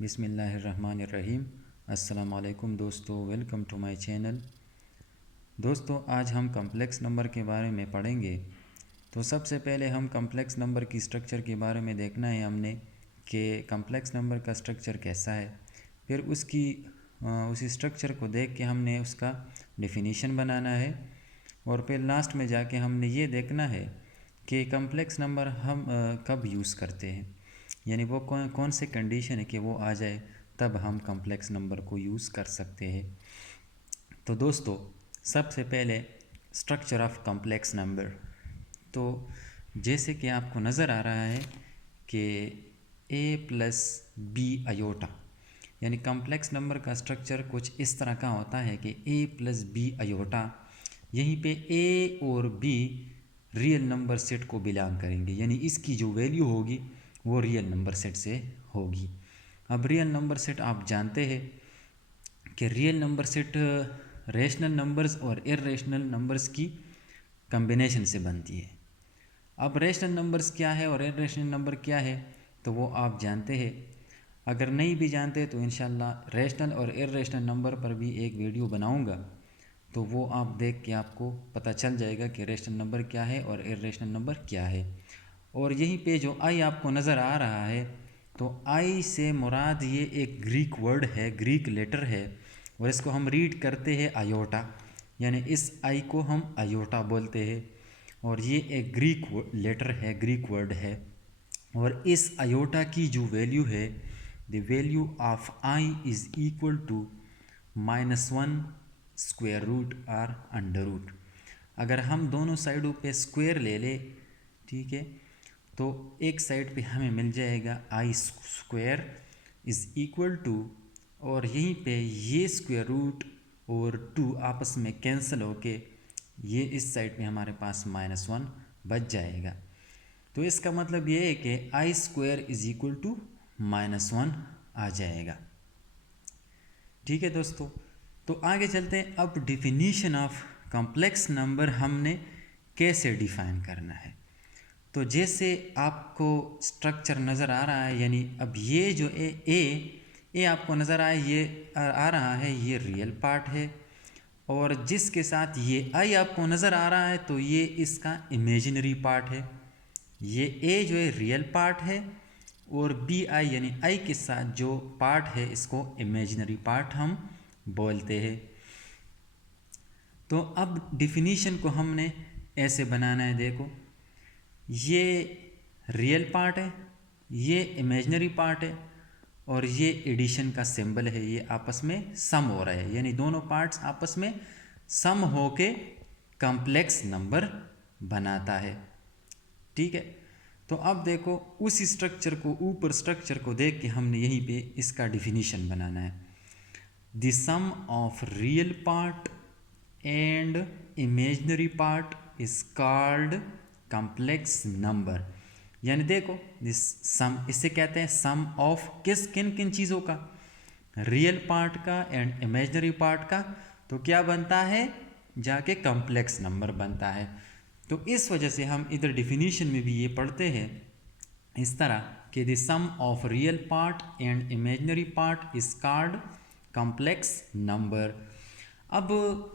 बिस्मिल्लाहिर्रहमानिर्रहीम। अस्सलाम वालेकुम दोस्तों, वेलकम टू माय चैनल। दोस्तों, आज हम कम्प्लेक्स नंबर के बारे में पढ़ेंगे। तो सबसे पहले हम कम्प्लेक्स नंबर की स्ट्रक्चर के बारे में देखना है हमने कि कम्प्लेक्स नंबर का स्ट्रक्चर कैसा है। फिर उसी स्ट्रक्चर को देख के हमने उसका डेफिनीशन बनाना है और फिर लास्ट में जाके हमने ये देखना है कि कम्प्लेक्स नंबर हम कब यूज़ करते हैं, यानी वो कौन से कंडीशन है कि वो आ जाए तब हम कम्प्लेक्स नंबर को यूज़ कर सकते हैं। तो दोस्तों, सबसे पहले स्ट्रक्चर ऑफ कम्प्लेक्स नंबर। तो जैसे कि आपको नज़र आ रहा है कि a प्लस बी अयोटा, यानी कम्प्लेक्स नंबर का स्ट्रक्चर कुछ इस तरह का होता है कि a प्लस बी अयोटा, यहीं पे a और b रियल नंबर सेट को बिलोंग करेंगे, यानी इसकी जो वैल्यू होगी वो रियल नंबर सेट से होगी। अब रियल नंबर सेट आप जानते हैं कि real number set rational numbers और इर्रेशनल नंबर्स की कम्बिनेशन से बनती है। अब रेशनल नंबर्स क्या है और इर्रेशनल नंबर क्या है तो वो आप जानते हैं। अगर नहीं भी जानते तो इंशाल्लाह रेशनल और इर्रेशनल नंबर पर भी एक वीडियो बनाऊंगा, तो वो आप देख के आपको पता चल जाएगा कि रेशनल नंबर क्या है और इर्रेशनल नंबर क्या है। और यहीं पे जो आई आपको नज़र आ रहा है, तो आई से मुराद ये एक ग्रीक वर्ड है, ग्रीक लेटर है, और इसको हम रीड करते हैं आयोटा, यानी इस आई को हम आयोटा बोलते हैं। और ये एक ग्रीक लेटर है, ग्रीक वर्ड है। और इस आयोटा की जो वैल्यू है, the value of i is equal to -1 square root और अंडर रूट। अगर हम दोनों साइडों पे स्क्वायर ले ले, ठीक है, तो एक साइड पे हमें मिल जाएगा आई स्क्वायर इज़ इक्वल टू, और यहीं पे ये स्क्वायर रूट और 2 आपस में कैंसिल होके ये इस साइड पे हमारे पास -1 बच जाएगा। तो इसका मतलब ये है कि आई स्क्वायर इज़ इक्वल टू -1 आ जाएगा। ठीक है दोस्तों, तो आगे चलते हैं। अब डिफिनीशन ऑफ कॉम्प्लेक्स नंबर हमने कैसे डिफाइन करना है। तो जैसे आपको स्ट्रक्चर नज़र आ रहा है, यानी अब ये जो ए आपको नज़र आए, ये आ रहा है, ये रियल पार्ट है, और जिसके साथ ये आई आपको नज़र आ रहा है तो ये इसका इमेजिनरी पार्ट है। ये ए जो है रियल पार्ट है और बी आई यानी आई के साथ जो पार्ट है इसको इमेजिनरी पार्ट हम बोलते हैं। तो अब डिफिनीशन को हमने ऐसे बनाना है। देखो, ये रियल पार्ट है, ये इमेजिनरी पार्ट है, और ये एडिशन का सिंबल है, ये आपस में सम हो रहा है, यानी दोनों पार्ट्स आपस में सम होके कॉम्प्लेक्स नंबर बनाता है। ठीक है, तो अब देखो उस स्ट्रक्चर को, ऊपर स्ट्रक्चर को देख के हमने यहीं पे इसका डिफिनीशन बनाना है। The sum of real part and imaginary part is called complex number. यानी देखो, दिस सम, इससे कहते हैं सम ऑफ किन किन चीज़ों का, रियल पार्ट का एंड इमेजिनरी पार्ट का, तो क्या बनता है, जाके कॉम्प्लेक्स नंबर बनता है। तो इस वजह से हम इधर डिफिनीशन में भी ये पढ़ते हैं इस तरह कि the sum of real part and imaginary part is called complex number. अब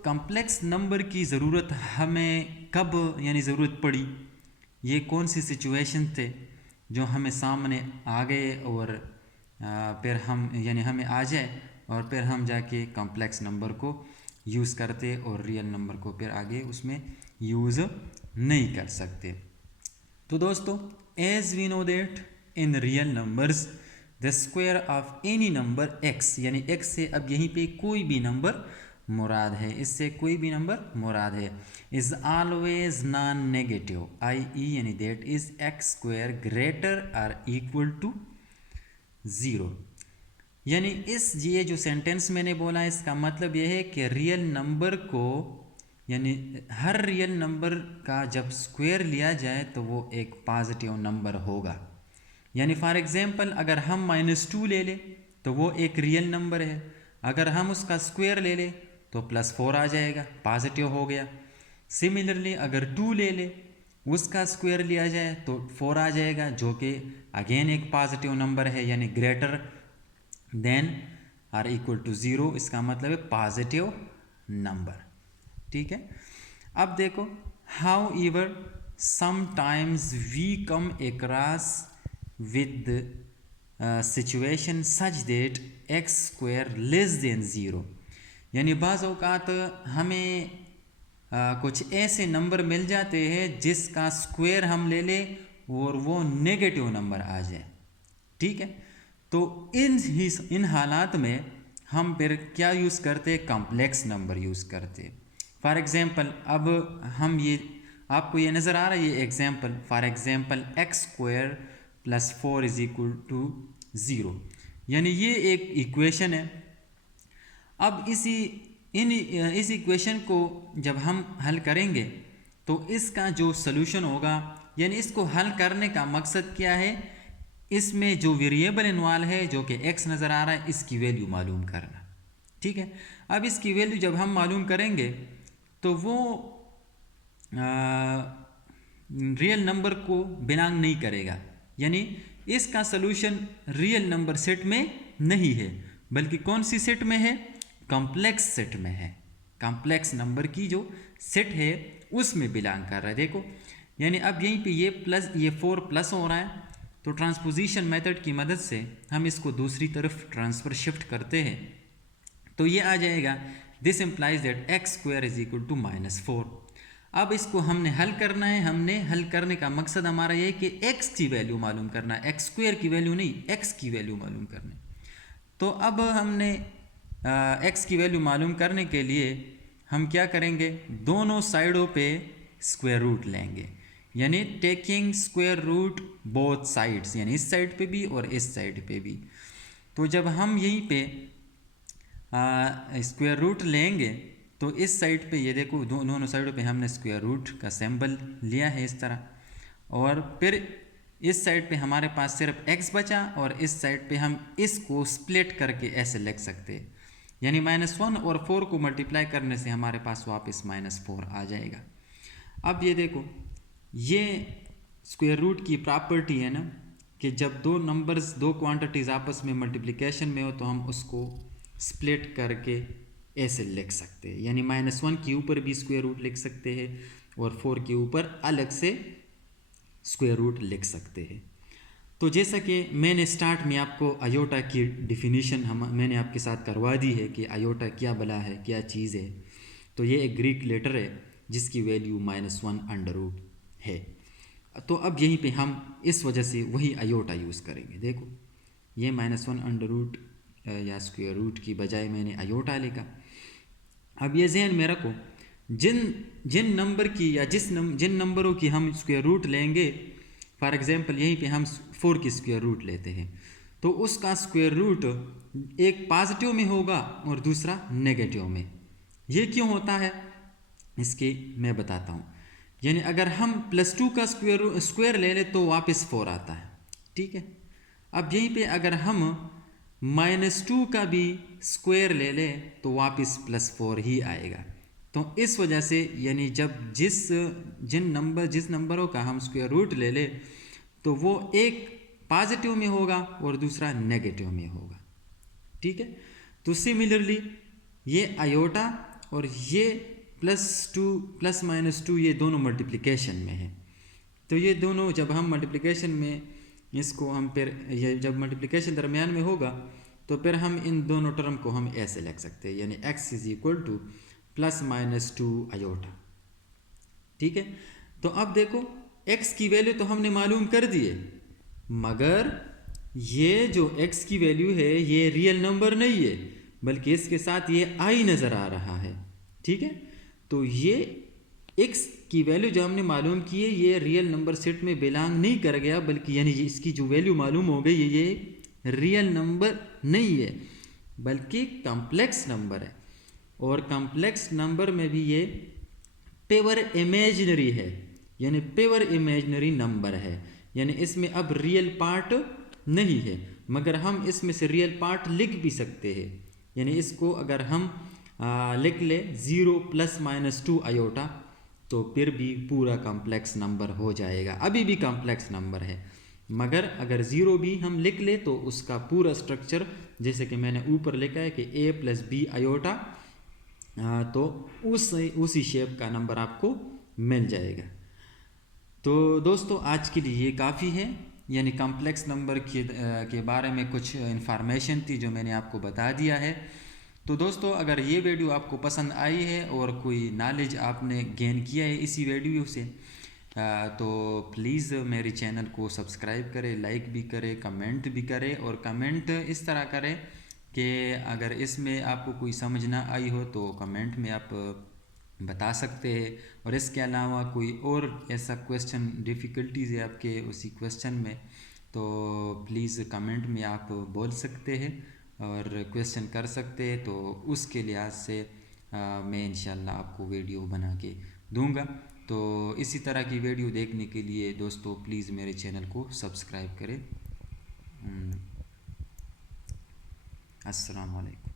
कॉम्प्लेक्स नंबर की ज़रूरत हमें कब, यानी ज़रूरत पड़ी, ये कौन सी सिचुएशन थे जो हमें सामने आ गए और फिर हम, यानी हमें आ जाए और फिर हम जाके कॉम्प्लेक्स नंबर को यूज़ करते और रियल नंबर को फिर आगे उसमें यूज़ नहीं कर सकते। तो दोस्तों, as we know that in real numbers the square of any number x, यानी x से अब यहीं पे कोई भी नंबर मुराद है, इससे कोई भी नंबर मुराद है, इज़ ऑलवेज नॉन नेगेटिव, आई ई यानी that is x square greater और इक्वल टू 0। यानी ये जो सेंटेंस मैंने बोला, इसका मतलब यह है कि रियल नंबर को, यानी हर रियल नंबर का जब स्क्वायर लिया जाए तो वो एक पॉजिटिव नंबर होगा। यानी फॉर एग्जांपल अगर हम -2 ले लें तो वो एक रियल नंबर है, अगर हम उसका स्क्वायर ले लें तो +4 आ जाएगा, पॉजिटिव हो गया। सिमिलरली अगर 2 ले लें, उसका स्क्वायर लिया जाए तो 4 आ जाएगा, जो कि अगेन एक पॉजिटिव नंबर है, यानी greater than or equal to 0, इसका मतलब है पॉजिटिव नंबर। ठीक है, अब देखो, however sometimes we come across with situation such that x square less than 0, यानी बाज़ औक़ात हमें कुछ ऐसे नंबर मिल जाते हैं जिसका स्क्वायर हम ले लें और वो नेगेटिव नंबर आ जाए। ठीक है, तो इन हालात में हम फिर क्या यूज़ करते, कॉम्प्लेक्स नंबर यूज़ करते। फॉर एग्ज़ाम्पल, अब हम ये, आपको ये नज़र आ रहा है ये example, for example x square plus 4 is equal to 0, यानी ये एक इक्वेशन है। अब इस इक्वेशन को जब हम हल करेंगे तो इसका जो सलूशन होगा, यानी इसको हल करने का मकसद क्या है, इसमें जो वेरिएबल इन्वॉल्व है जो कि x नज़र आ रहा है, इसकी वैल्यू मालूम करना। ठीक है, अब इसकी वैल्यू जब हम मालूम करेंगे तो वो रियल नंबर को बिलोंग नहीं करेगा, यानी इसका सलूशन रियल नंबर सेट में नहीं है, बल्कि कौन सी सेट में है, कॉम्प्लेक्स सेट में है। कॉम्प्लेक्स नंबर की जो सेट है उसमें बिलोंग कर रहा है। देखो, यानी अब यहीं पे ये 4 प्लस हो रहा है, तो ट्रांसपोजिशन मेथड की मदद से हम इसको दूसरी तरफ ट्रांसफ़र शिफ्ट करते हैं, तो ये आ जाएगा this implies that x square is equal to -4। अब इसको हमने हल करना है, हमने हल करने का मकसद हमारा ये है कि x की वैल्यू मालूम करना है, एक्स स्क्वायर की वैल्यू नहीं, x की वैल्यू मालूम करनी। तो अब हमने x की वैल्यू मालूम करने के लिए हम क्या करेंगे, दोनों साइडों पे स्क्वायर रूट लेंगे, यानी taking square root both sides, यानी इस साइड पे भी और इस साइड पे भी। तो जब हम यहीं पे स्क्वायर रूट लेंगे तो इस साइड पे ये देखो, दोनों साइडों पे हमने स्क्वायर रूट का सिंबल लिया है इस तरह, और फिर इस साइड पे हमारे पास सिर्फ x बचा, और इस साइड पे हम इसको स्प्लिट करके ऐसे लिख सकते हैं, यानी -1 और 4 को मल्टीप्लाई करने से हमारे पास वापस -4 आ जाएगा। अब ये देखो, ये स्क्वायर रूट की प्रॉपर्टी है ना कि जब दो नंबर्स, दो क्वांटिटीज़ आपस में मल्टीप्लिकेशन में हो तो हम उसको स्प्लिट करके ऐसे लिख सकते हैं, यानी -1 के ऊपर भी स्क्वायर रूट लिख सकते हैं और 4 के ऊपर अलग से स्क्वायर रूट लिख सकते हैं। तो जैसा कि मैंने स्टार्ट में आपको आयोटा की डिफिनीशन मैंने आपके साथ करवा दी है कि आयोटा क्या बला है, क्या चीज़ है। तो ये एक ग्रीक लेटर है जिसकी वैल्यू -1 अंडर रूट है। तो अब यहीं पे हम इस वजह से वही आयोटा यूज़ करेंगे। देखो, ये -1 अंडर रूट या स्क्वायर रूट की बजाय मैंने आयोटा लिखा। अब ये जहन में रखो, जिन नंबर की या जिन नंबरों की हम स्क्वायर रूट लेंगे, फॉर एग्जांपल यहीं पे हम 4 की स्क्वायर रूट लेते हैं, तो उसका स्क्वायर रूट एक पॉजिटिव में होगा और दूसरा नेगेटिव में। ये क्यों होता है इसके मैं बताता हूँ। यानी अगर हम +2 का स्क्वायर ले लें तो वापस 4 आता है। ठीक है, अब यहीं पे अगर हम -2 का भी स्क्वायर ले लें तो वापस +4 ही आएगा। तो इस वजह से यानी जब जिस नंबरों का हम स्क्वायर रूट ले लें तो वो एक पॉजिटिव में होगा और दूसरा नेगेटिव में होगा। ठीक है, तो सिमिलरली ये आयोटा और ये +2 ये दोनों मल्टीप्लिकेशन में है। तो ये दोनों जब हम मल्टीप्लिकेशन में इसको हम फिर ये जब मल्टीप्लिकेशन दरमियान में होगा तो फिर हम इन दोनों टर्म को हम ऐसे लिख सकते हैं, यानी x is equal to +-2 iota. ठीक है, तो अब देखो x की वैल्यू तो हमने मालूम कर दी है, मगर ये जो x की वैल्यू है ये रियल नंबर नहीं है, बल्कि इसके साथ ये i नज़र आ रहा है। ठीक है, तो ये x की वैल्यू जो हमने मालूम की है ये रियल नंबर सेट में बिलोंग नहीं कर गया, बल्कि यानी इसकी जो वैल्यू मालूम हो गई ये रियल नंबर नहीं है बल्कि कॉम्प्लेक्स नंबर है। और कॉम्प्लेक्स नंबर में भी ये पेवर इमेजिनरी है, यानी पेवर इमेजिनरी नंबर है, यानी इसमें अब रियल पार्ट नहीं है, मगर हम इसमें से रियल पार्ट लिख भी सकते हैं। यानी इसको अगर हम लिख ले 0 +-2 आयोटा तो फिर भी पूरा कॉम्प्लेक्स नंबर हो जाएगा, अभी भी कॉम्प्लेक्स नंबर है। मगर अगर ज़ीरो भी हम लिख ले तो उसका पूरा स्ट्रक्चर, जैसे कि मैंने ऊपर लिखा है कि a प्लस बी आयोटा, तो उसी शेप का नंबर आपको मिल जाएगा। तो दोस्तों आज के लिए ये काफ़ी है, यानी कॉम्प्लेक्स नंबर के बारे में कुछ इन्फॉर्मेशन थी जो मैंने आपको बता दिया है। तो दोस्तों अगर ये वीडियो आपको पसंद आई है और कोई नॉलेज आपने गेन किया है इसी वीडियो से, तो प्लीज़ मेरे चैनल को सब्सक्राइब करें, लाइक भी करें, कमेंट भी करें। और कमेंट इस तरह करें कि अगर इसमें आपको कोई समझ ना आई हो तो कमेंट में आप बता सकते हैं। और इसके अलावा कोई और ऐसा क्वेश्चन डिफ़िकल्टीज़ है आपके उसी क्वेश्चन में, तो प्लीज़ कमेंट में आप बोल सकते हैं और क्वेश्चन कर सकते हैं। तो उसके लिहाज से मैं इंशाल्लाह आपको वीडियो बना के दूंगा। तो इसी तरह की वीडियो देखने के लिए दोस्तों प्लीज़ मेरे चैनल को सब्सक्राइब करें। अस्सलाम वालेकुम।